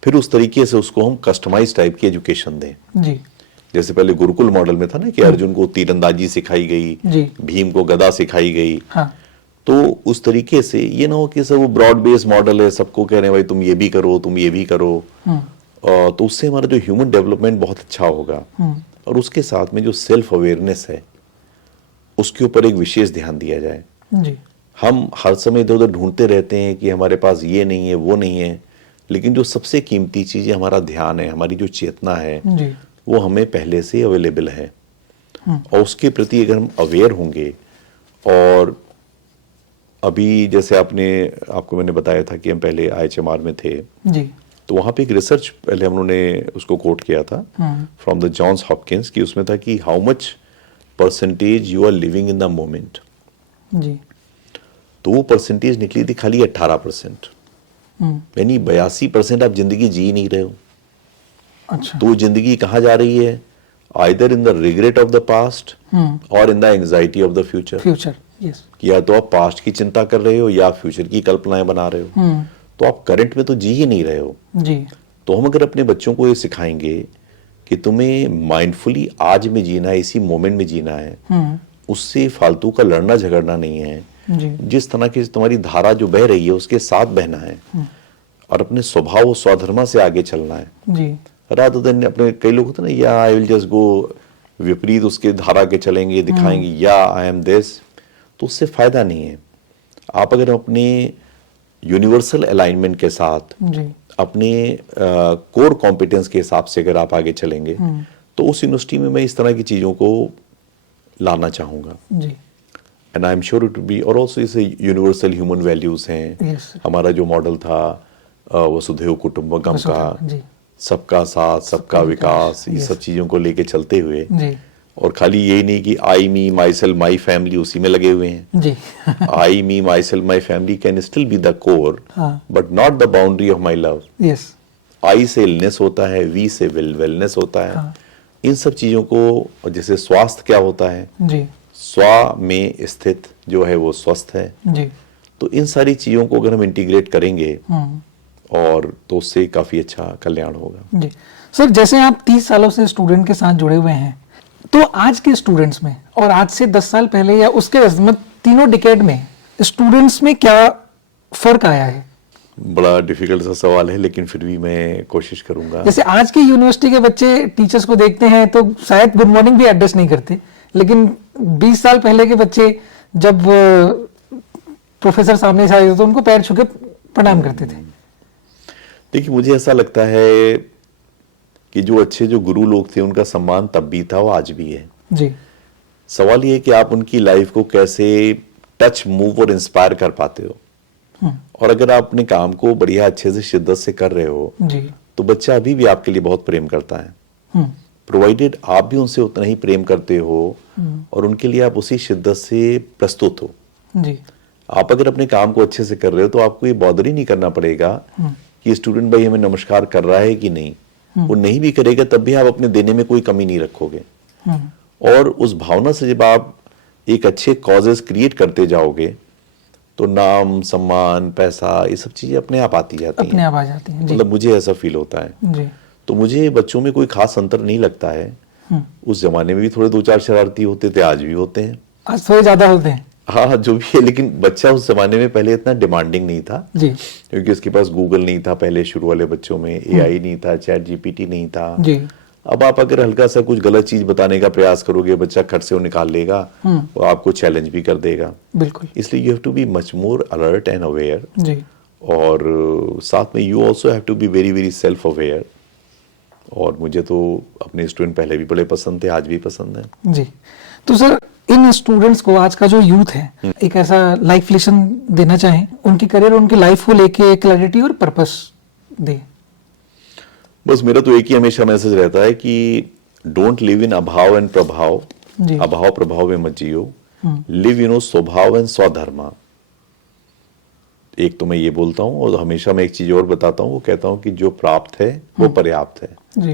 फिर उस तरीके से उसको हम कस्टमाइज टाइप की एजुकेशन दें। जी जैसे पहले गुरुकुल मॉडल में था ना कि अर्जुन को तीरंदाजी सिखाई गई, जी भीम को गदा सिखाई गई। हाँ तो उस तरीके से ये ना हो कि सब वो ब्रॉड बेस मॉडल है, सबको कह रहे हैं भाई तुम ये भी करो, तुम ये भी करो। तो उससे हमारा जो ह्यूमन डेवलपमेंट बहुत अच्छा होगा और उसके साथ में जो सेल्फ अवेयरनेस है उसके ऊपर एक विशेष ध्यान दिया जाए। जी हम हर समय इधर उधर ढूंढते रहते हैं कि हमारे पास ये नहीं है, वो नहीं है, लेकिन जो सबसे कीमती चीज है हमारा ध्यान है, हमारी जो चेतना है, जी वो हमें पहले से अवेलेबल है। और उसके प्रति अगर हम अवेयर होंगे, और अभी जैसे आपको मैंने बताया था कि हम पहले IHMR में थे, जी तो वहां पे एक रिसर्च पहले हम लोगों ने उसको कोट किया था फ्रॉम द जॉन्स हॉपकिंस की, उसमें था कि how much percentage you are living in the moment. जी तो वो परसेंटेज निकली थी खाली 18%। यानी 82% आप जिंदगी जी नहीं रहे हो। अच्छा। तो जिंदगी कहाँ जा रही है? Either in the regret of the past और in the anxiety of the future. Future, yes. कि या तो आप पास्ट की चिंता कर रहे हो या फ्यूचर की कल्पनाएं बना रहे हो। तो आप करंट में तो जी ही नहीं रहे हो। जी। तो हम अगर अपने बच्चों को ये सिखाएंगे कि तुम्हें माइंडफुली आज में जीना है, इसी मोमेंट में जीना है, उससे फालतू का लड़ना झगड़ना नहीं है, जी। जिस तरह की तुम्हारी धारा जो बह रही है उसके साथ बहना है और अपने स्वभाव और स्वधर्मा से आगे चलना है। जी। रादर देन अपने कई लोग होते हैं ना, या आई विल जस्ट गो विपरीत उसके धारा के चलेंगे, दिखाएंगे या आई एम दिस, तो उससे फायदा नहीं है। आप अगर अपने यूनिवर्सल अलाइनमेंट के साथ, जी। अपने कोर कॉम्पिटेंस के हिसाब से अगर आप आगे चलेंगे तो उस यूनिवर्सिटी में मैं इस तरह की चीजों को लाना चाहूंगा। जी। And I am sure it be, और ऑल्सो इसे यूनिवर्सल ह्यूमन वैल्यूज हैं। Yes, sir. हमारा जो मॉडल था वसुधैव कुटुंबकम का, जी। सबका साथ सबका विकास, ये Yes. सब चीजों को लेके चलते हुए, जी। और खाली यही नहीं कि आई me myself my family उसी में लगे हुए हैं। जी। I me myself my family can still be the core, हाँ। But not the boundary of my love. Yes. I say illness होता है, वी से वेलनेस होता है। हाँ। इन सब चीजों को, जैसे स्वास्थ्य क्या होता है, जी। स्व में स्थित जो है वो स्वस्थ है। जी। तो इन सारी चीजों को अगर हम इंटीग्रेट करेंगे और तो उससे काफी अच्छा कल्याण होगा। जी। सर, जैसे आप 30 सालों से स्टूडेंट के साथ जुड़े हुए हैं, तो आज के स्टूडेंट्स में और आज से 10 साल पहले या उसके अजमत तीनों डिकेड में स्टूडेंट्स में क्या फर्क आया है? बड़ा डिफिकल्ट सा सवाल है, लेकिन फिर भी मैं कोशिश करूंगा। जैसे आज की यूनिवर्सिटी के बच्चे टीचर्स को देखते हैं तो शायद गुड मॉर्निंग भी एड्रेस नहीं करते, लेकिन 20 साल पहले के बच्चे जब प्रोफेसर सामने से आए तो उनको पैर छू के प्रणाम करते थे। देखिए, मुझे ऐसा लगता है कि जो अच्छे जो गुरु लोग थे उनका सम्मान तब भी था, वो आज भी है। जी। सवाल ये है कि आप उनकी लाइफ को कैसे टच, मूव और इंस्पायर कर पाते हो। और अगर आप अपने काम को बढ़िया अच्छे से शिद्दत से कर रहे हो जी। तो बच्चा अभी भी आपके लिए बहुत प्रेम करता है, प्रोवाइडेड आप भी उनसे उतना ही प्रेम करते हो और उनके लिए आप उसी शिद्दत से प्रस्तुत हो। जी। आप अगर अपने काम को अच्छे से कर रहे हो तो आपको ये बॉदर ही नहीं करना पड़ेगा कि स्टूडेंट भाई हमें नमस्कार कर रहा है कि नहीं। वो नहीं भी करेगा तब भी आप अपने देने में कोई कमी नहीं रखोगे। और उस भावना से जब आप एक अच्छे कॉजेस क्रिएट करते जाओगे तो नाम, सम्मान, पैसा, ये सब चीजें अपने आप आती जाती हैं। अपने आप आ जाती हैं। जी। मतलब मुझे ऐसा फील होता है। जी। तो मुझे बच्चों में कोई खास अंतर नहीं लगता है। उस जमाने में भी थोड़े 2-4 शरारती होते थे, आज भी होते हैं। आज थोड़े ज्यादा होते हैं। हाँ, जो भी है, लेकिन बच्चा उस जमाने में पहले इतना डिमांडिंग नहीं था। जी। क्योंकि उसके पास गूगल नहीं था पहले, शुरू वाले बच्चों में एआई नहीं था, चैट जीपीटी नहीं था। जी। अब आप अगर हल्का सा कुछ गलत चीज बताने का प्रयास करोगे, बच्चा खट से वो निकाल लेगा और आपको चैलेंज भी कर देगा। बिल्कुल। इसलिए you have to be much more alert and aware. जी। और साथ में you also have to be very very self aware. और मुझे तो अपने स्टूडेंट पहले भी बड़े पसंद थे, आज भी पसंद है। जी। तो सर, इन स्टूडेंट्स को, आज का जो यूथ है, एक ऐसा लाइफ लेसन देना चाहें उनकी करियर, उनकी लाइफ को लेके क्लैरिटी और पर्पस दे। बस मेरा तो एक ही हमेशा मैसेज रहता है कि डोंट लिव इन अभाव एंड प्रभाव। जी। अभाव प्रभाव में मत जियो, लिव इन स्वभाव एंड स्वधर्मा। एक तो मैं ये बोलता हूं, और हमेशा मैं एक चीज और बताता हूं, वो कहता हूं कि जो प्राप्त है वो पर्याप्त है। जी।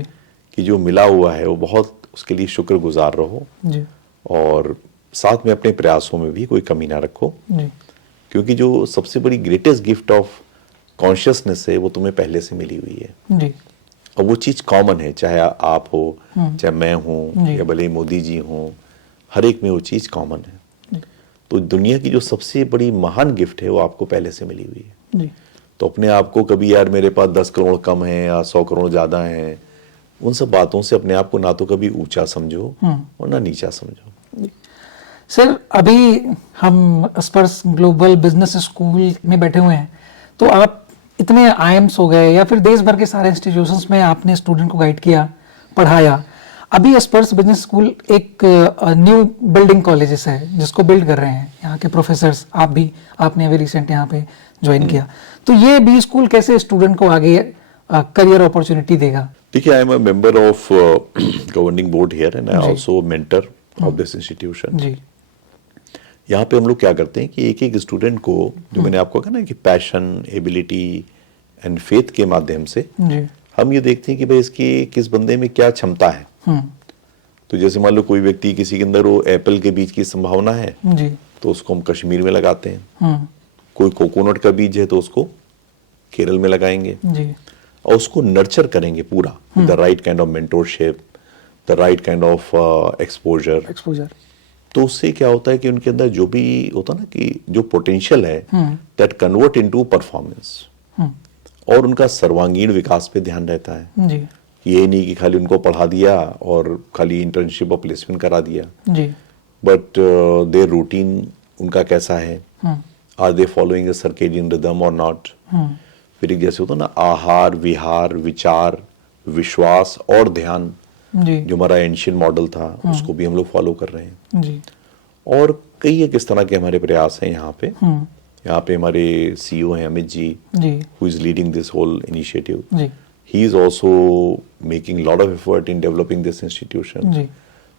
कि जो मिला हुआ है वो बहुत, उसके लिए शुक्रगुजार रहो जी। और साथ में अपने प्रयासों में भी कोई कमी ना रखो। जी। क्योंकि जो सबसे बड़ी ग्रेटेस्ट गिफ्ट ऑफ कॉन्शियसनेस है वो तुम्हें पहले से मिली हुई है। जी। और वो चीज कॉमन है, चाहे आप हो, चाहे मैं हूं, जी। या भले मोदी जी हों, हर एक में वो चीज कॉमन है। तो दुनिया की जो सबसे बड़ी महान गिफ्ट है वो आपको पहले से मिली हुई है। जी। तो अपने आप को कभी यार मेरे पास 10 करोड़ कम है या 100 करोड़ ज्यादा है, उन सब बातों से अपने आप को ना तो कभी ऊंचा समझो और ना नीचा समझो। सर, अभी हम स्पर्श ग्लोबल बिजनेस स्कूल में बैठे हुए हैं, तो आप इतने आईएम्स हो गए या फिर देश भर के सारे इंस्टीट्यूशंस में आपने स्टूडेंट को गाइड किया, पढ़ाया। अभी स्पर्श बिजनेस स्कूल एक न्यू बिल्डिंग कॉलेजेस है जिसको बिल्ड कर रहे हैं यहाँ के प्रोफेसर्स। आपने अभी रिसेंट यहाँ पे ज्वाइन किया, तो ये बी स्कूल कैसे स्टूडेंट को आगे करियर अपॉर्चुनिटी देगा? देखिए, I am a member of governing board here and I also mentor of this institution. जी। यहाँ पे हम लोग क्या करते हैं कि एक एक स्टूडेंट को, जो मैंने आपको कहा ना कि पैशन, एबिलिटी, एंड फेथ के माध्यम से जी हम ये देखते हैं कि भाई इसकी किस बंदे में क्या क्षमता है। तो जैसे मान लो कोई व्यक्ति किसी के अंदर वो एप्पल के बीज की संभावना है जी तो उसको हम कश्मीर में लगाते हैं। कोई कोकोनट का बीज है तो उसको केरल में लगाएंगे जी और उसको नर्चर करेंगे पूरा, the right kind of mentorship, the right kind of exposure. तो उससे क्या होता है कि उनके अंदर जो भी होता है ना कि जो पोटेंशियल है दैट कन्वर्ट इनटू परफॉर्मेंस, और उनका सर्वांगीण विकास पे ध्यान रहता है। जी ये नहीं कि खाली उनको पढ़ा दिया और खाली इंटर्नशिप और प्लेसमेंट करा दिया, जी बट देयर रूटीन उनका कैसा है, are they following a circadian rhythm or not. फिर एक जैसे होता ना आहार विहार विचार विश्वास और ध्यान, जी जो हमारा एंशियंट मॉडल था उसको भी हम लोग फॉलो कर रहे हैं। जी और कई एक इस तरह के हमारे प्रयास हैं यहाँ पे। यहाँ पे हमारे सीईओ हैं अमित जी, जी who is leading this whole initiative. Ji He is also making a lot of effort in developing this institution. Ji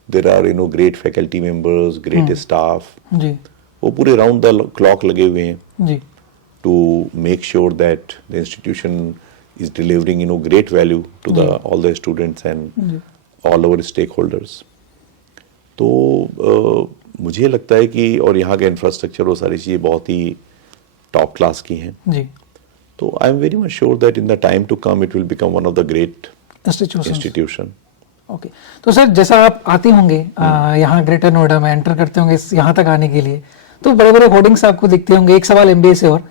There are great faculty members, great staff. जी वो पूरे round the clock लगे हुए हैं जी to make sure that the institution is delivering great value to the all the students and all our stakeholders. तो मुझे लगता है कि और यहाँ का इंफ्रास्ट्रक्चर और सारी चीज़ें बहुत ही टॉप क्लास की हैं। जी तो I am very much sure that in the time to come it will become one of the great institution. Institution. Okay, तो सर जैसा आप आते होंगे यहाँ ग्रेटर नोएडा में एंटर करते होंगे यहाँ तक आने के लिए, तो बड़े बड़े होर्डिंग्स आपको दिखते होंगे। एक सवाल एमबीए से और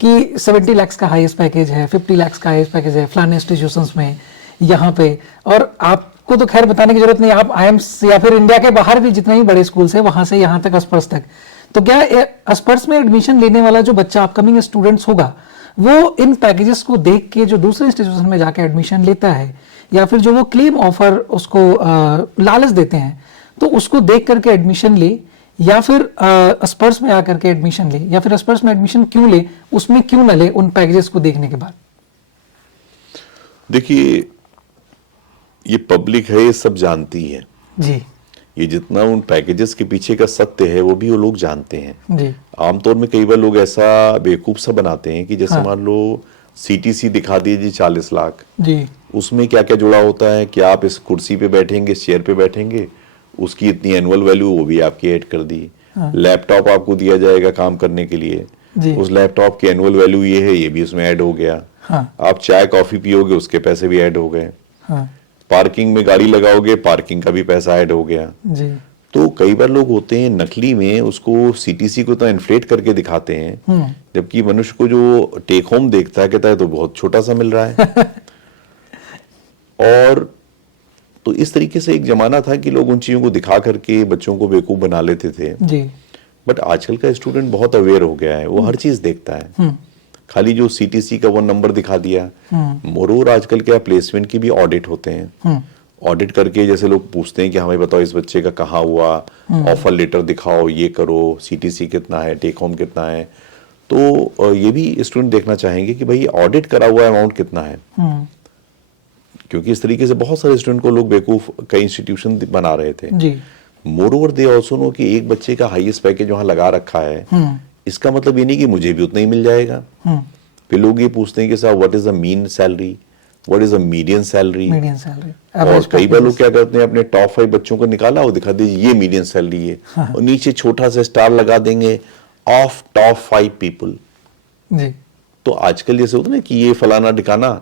कि 70 लाख का हाईएस्ट पैकेज है, 50 लाख का हाईएस्ट पैकेज है फलाने इंस्टीट्यूशंस में यहाँ पे, और आपको तो खैर बताने की जरूरत नहीं, आप आईएम्स या फिर इंडिया के बाहर भी जितने भी बड़े स्कूल्स है वहां से यहाँ तक अस्पर्श तक, तो क्या अस्पर्श में एडमिशन लेने वाला जो बच्चा अपकमिंग स्टूडेंट्स होगा वो इन पैकेजेस को देख के जो दूसरे इंस्टीट्यूशन में जाके एडमिशन लेता है, या फिर जो वो क्लेम ऑफर उसको लालच देते हैं तो उसको देख करके एडमिशन ले, या फिर स्पर्श में आकर के एडमिशन ले, या फिर स्पर्श में एडमिशन क्यों ले, उसमें क्यों न ले उन पैकेजेस को देखने के बाद? देखिए ये पब्लिक है, ये सब जानती है जी ये जितना उन पैकेजेस के पीछे का सत्य है वो भी वो लोग जानते हैं जी आमतौर में। कई बार लोग ऐसा बेवकूफ सा बनाते हैं कि जैसे मान लो सीटीसी दिखा दीजिए 40 लाख, जी उसमें क्या क्या जुड़ा होता है कि आप इस कुर्सी पे बैठेंगे, इस चेयर पे बैठेंगे, उसकी इतनी एनुअल वैल्यू वो भी आपकी ऐड कर दी। लैपटॉप आपको दिया जाएगा काम करने के लिए, उस लैपटॉप की एनुअल वैल्यू ये है, ये भी उसमें ऐड हो गया। आप चाय कॉफी पियोगे उसके पैसे भी ऐड हो गए। पार्किंग में गाड़ी लगाओगे पार्किंग का भी पैसा ऐड हो गया। जी तो कई बार लोग होते हैं नकली में उसको सीटीसी को तो इन्फ्लेट करके दिखाते हैं, जबकि मनुष्य को जो टेक होम देखता है कहता है तो बहुत छोटा सा मिल रहा है। और तो इस तरीके से एक जमाना था कि लोग उन चीजों को दिखा करके बच्चों को बेवकूफ बना लेते थे। जी बट आजकल का स्टूडेंट बहुत अवेयर हो गया है, वो हर चीज देखता है, खाली जो सीटीसी का वो नंबर दिखा दिया। मोरोवर आजकल क्या प्लेसमेंट की भी ऑडिट होते हैं, ऑडिट करके जैसे लोग पूछते हैं कि हमें बताओ इस बच्चे का कहाँ हुआ, ऑफर लेटर दिखाओ, ये करो, सीटीसी कितना है, टेक होम कितना है। तो ये भी स्टूडेंट देखना चाहेंगे कि भाई ऑडिट करा हुआ अमाउंट कितना है, क्योंकि इस तरीके से बहुत सारे स्टूडेंट को लोग बेवकूफ कई इंस्टीट्यूशन बना रहे थे। जी मोरोवर दे ऑल्सो नो कि एक बच्चे का हाईएस्ट पैकेज वहां लगा रखा है, इसका मतलब ये नहीं कि मुझे भी उतना ही मिल जाएगा। फिर लोग ये पूछते हैं कि साहब what is the mean salary, what is the median salary. और कई बार लोग क्या करते हैं अपने टॉप 5 बच्चों को निकाला और दिखा दीजिए ये मीडियन सैलरी है, और नीचे छोटा सा स्टार लगा देंगे ऑफ टॉप 5 पीपल। जी तो आजकल जैसे होता है ना कि ये फलाना ठिकाना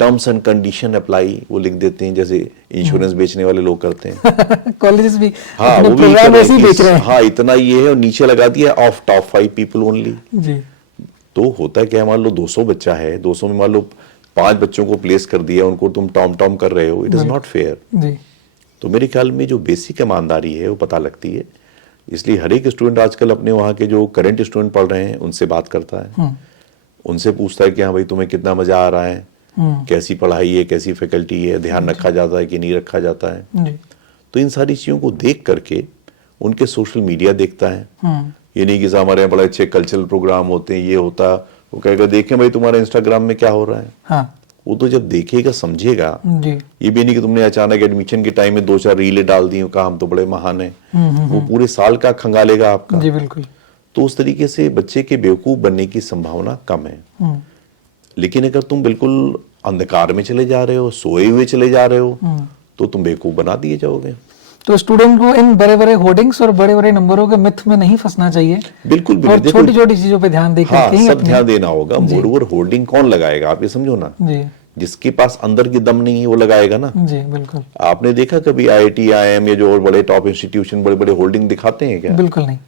टर्म्स एंड कंडीशन अप्लाई वो लिख देते हैं, जैसे इंश्योरेंस बेचने वाले लोग करते हैं। कॉलेजेस भी हाँ वो भी ऐसे ही बेच रहे हैं, हाँ इतना ये है, और नीचे लगा दिया ऑफ टॉप 5 पीपल ओनली। जी तो होता है क्या, मान लो 200 बच्चा है, 200 में मान लो 5 बच्चों को प्लेस कर दिया, उनको तुम टॉम टॉम कर रहे हो, इट इज नॉट फेयर। जी तो मेरे ख्याल में जो बेसिक ईमानदारी है वो पता लगती है, इसलिए हर एक स्टूडेंट आजकल अपने वहाँ के जो करंट स्टूडेंट पढ़ रहे हैं उनसे बात करता है, उनसे पूछता है कि हाँ भाई तुम्हें कितना मजा आ रहा है, कैसी पढ़ाई है, कैसी फैकल्टी है, ध्यान रखा जाता है कि नहीं रखा जाता है। जी तो इन सारी चीजों को देख करके उनके सोशल मीडिया देखता है। ये नहीं कि हमारे यहाँ बड़े अच्छे कल्चरल प्रोग्राम होते हैं, ये होता, वो कहेगा देखें भाई तुम्हारे इंस्टाग्राम में क्या हो रहा है। हाँ वो तो जब देखेगा समझेगा। जी ये भी नहीं कि तुमने अचानक एडमिशन के टाइम में 2-4 रीलें डाल दी, कहा हम तो बड़े महान हैं, वो पूरे साल का खंगालेगा आपका। जी बिल्कुल। तो उस तरीके से बच्चे के बेवकूफ बनने की संभावना कम है। लेकिन अगर तुम बिल्कुल अंधकार में चले जा रहे हो, सोए हुए चले जा रहे हो, तो तुम बेवकूफ बना दिए जाओगे। तो स्टूडेंट को इन बड़े बड़े होर्डिंग्स और बड़े बड़े नंबरों के मिथ में नहीं फंसना चाहिए। बिल्कुल भी और नहीं। छोटी छोटी चीजों पे ध्यान देकर हाँ, के ही सब अपने- ध्यान देना होगा। मोरओवर होर्डिंग कौन लगाएगा, आप ये समझो ना। जी जिसके पास अंदर की दम नहीं है वो लगाएगा ना। जी बिल्कुल आपने देखा कभी IIT, IIM या जो और बड़े टॉप इंस्टीट्यूशन बड़े बड़े होर्डिंग दिखाते हैं क्या? बिल्कुल नहीं।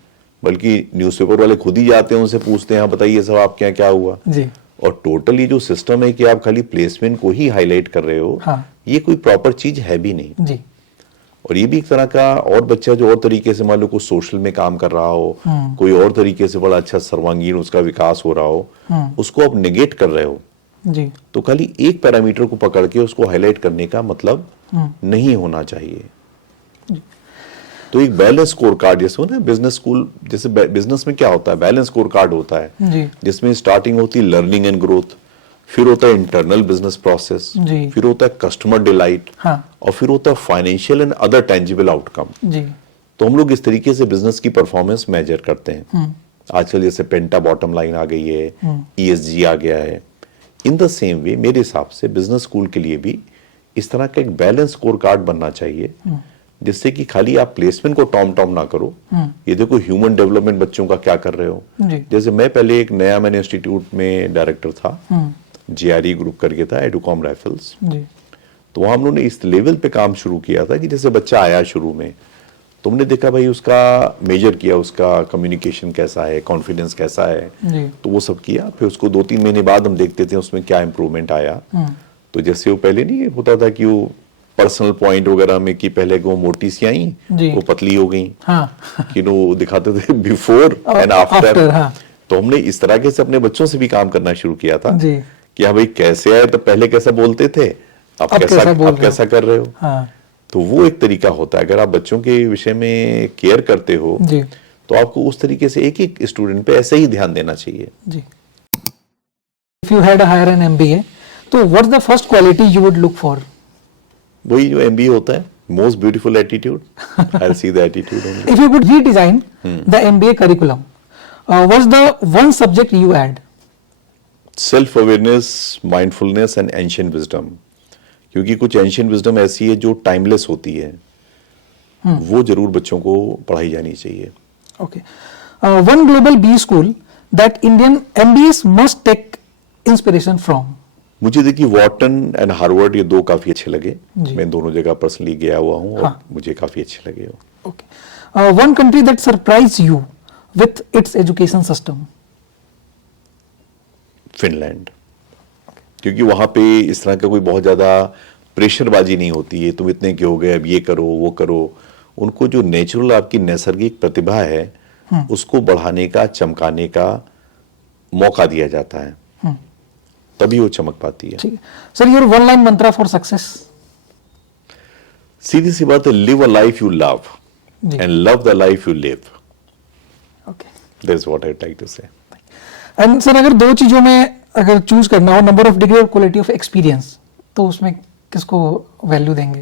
बल्कि न्यूज़पेपर वाले खुद ही जाते हैं, उनसे पूछते हैं, हाँ बताइए सब आपके यहाँ क्या हुआ। जी और टोटल ये जो सिस्टम है कि आप खाली प्लेसमेंट को ही हाईलाइट कर रहे हो, हाँ। ये कोई प्रॉपर चीज है भी नहीं। जी और ये भी एक तरह का, और बच्चा जो और तरीके से मान लो कोई सोशल में काम कर रहा हो, कोई और तरीके से बड़ा अच्छा सर्वांगीण उसका विकास हो रहा हो, उसको आप नेगेट कर रहे हो, जी तो खाली एक पैरामीटर को पकड़ के उसको हाईलाइट करने का मतलब नहीं होना चाहिए। तो एक बैलेंस स्कोर कार्ड जैसे हो ना, बिजनेस स्कूल जैसे बिजनेस में क्या होता है, बैलेंस स्कोर कार्ड होता है जी जिसमें स्टार्टिंग होती है लर्निंग एंड ग्रोथ, फिर होता है इंटरनल बिजनेस प्रोसेस, जी। फिर होता है कस्टमर डिलाइट, हाँ और फिर होता है financial and other tangible outcome. जी तो हम लोग इस तरीके से बिजनेस की परफॉर्मेंस मेजर करते हैं। आजकल जैसे पेंटा बॉटम लाइन आ गई है, ESG आ गया है। इन द सेम वे मेरे हिसाब से बिजनेस स्कूल के लिए भी इस तरह का एक बैलेंस स्कोर कार्ड बनना चाहिए, जिससे कि खाली आप प्लेसमेंट को टॉम टॉम ना करो, ये देखो ह्यूमन डेवलपमेंट बच्चों का क्या कर रहे हो। जी जैसे मैं पहले एक नया मैंने इंस्टीट्यूट में डायरेक्टर था, GRE ग्रुप करके था, एडुकॉम राइफल्स। जी तो वहां हम लोगों ने इस लेवल पे काम शुरू किया था कि जैसे बच्चा आया शुरू में, तुमने देखा भाई उसका मेजर किया, उसका कम्युनिकेशन कैसा है, कॉन्फिडेंस कैसा है, जी तो वो सब किया। फिर उसको 2-3 महीने बाद हम देखते थे उसमें क्या इंप्रूवमेंट आया। तो जैसे वो पहले नहीं होता था कि वो पर्सनल पॉइंट वगैरह में कि पहले वो मोटी सी आई, जी। वो पतली हो गई, हाँ कि वो दिखाते थे बिफोर एंड आफ्टर, आफ्टर। हाँ। तो हमने इस तरह से अपने बच्चों से भी काम करना शुरू किया था जी कि हाँ भाई कैसे आए, तो पहले कैसा बोलते थे, अब कैसा बोल अब रहे कैसा कर रहे हो। हाँ तो वो एक तरीका होता है, अगर आप बच्चों के विषय में केयर करते हो जी तो आपको उस तरीके से एक एक स्टूडेंट पे ऐसे ही ध्यान देना चाहिए। जी। If you had hire an MBA, तो what's the first quality you would look for? वही जो MBA होता है, most beautiful attitude, I see the attitude only. If you could redesign the MBA curriculum, what's the one subject you add? Self awareness, mindfulness and ancient wisdom. क्योंकि कुछ ancient wisdom ऐसी है जो timeless होती है, वो जरूर बच्चों को पढ़ाई जानी चाहिए। Okay. One global B school that Indian MBAs must take inspiration from. मुझे देखिए वॉर्टन एंड हार्वर्ड ये दो काफी अच्छे लगे, जी। मैं दोनों जगह पर्सनली गया हुआ हूँ और हाँ। मुझे काफी अच्छे लगे वो। Okay. One country that surprised you with its education system. Finland, क्योंकि वहां पे इस तरह का कोई बहुत ज्यादा प्रेशरबाजी नहीं होती है, तुम इतने के हो गए अब ये करो वो करो। उनको जो नेचुरल आपकी नैसर्गिक प्रतिभा है उसको बढ़ाने का, चमकाने का मौका दिया जाता है, तभी वो चमक पाती है। ठीक है sir, your one line mantra for success? सीधी सी बात है, live a life you love जी। And love the life you live, okay. That is what I like to say. And sir, अगर दो चीजों में अगर चूज करना हो, नंबर ऑफ डिग्री और क्वालिटी ऑफ एक्सपीरियंस, तो उसमें किसको वैल्यू देंगे?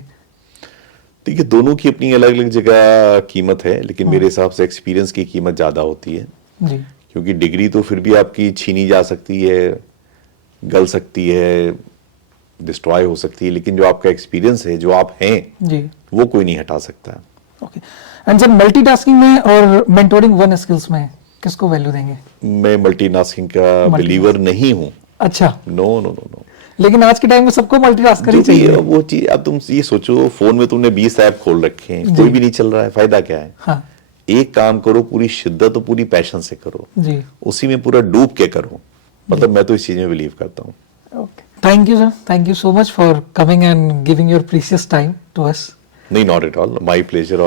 देखिए दोनों की अपनी अलग अलग जगह कीमत है, लेकिन मेरे हिसाब से एक्सपीरियंस की कीमत ज्यादा होती है। जी क्योंकि डिग्री तो फिर भी आपकी छीनी जा सकती है, गल सकती है, डिस्ट्रॉय हो सकती है, लेकिन जो आपका एक्सपीरियंस है, जो आप हैं, जी वो कोई नहीं हटा सकता। ओके। एंड सर, मल्टीटास्किंग में और मेंटोरिंग वन स्किल्स में किसको वैल्यू देंगे? मैं मल्टीटास्किंग का बिलीवर नहीं हूं। अच्छा, नो नो नो नो। लेकिन आज के टाइम में सबको मल्टीटास्कर ही जो भी है, चाहिए। वो चीज, अब तुम ये सोचो, फोन में तुमने 20 ऐप खोल रखे हैं, कोई भी नहीं चल रहा है, फायदा क्या है? हाँ एक काम करो पूरी शिद्दत और पूरी पैशन से करो, जी। उसी में पूरा डूब के करो। मतलब मैं तो इस चीज में बिलीव करता हूँ। Okay, thank you sir, thank you so much for coming and giving your precious time to us. नहीं, not at all, my pleasure all.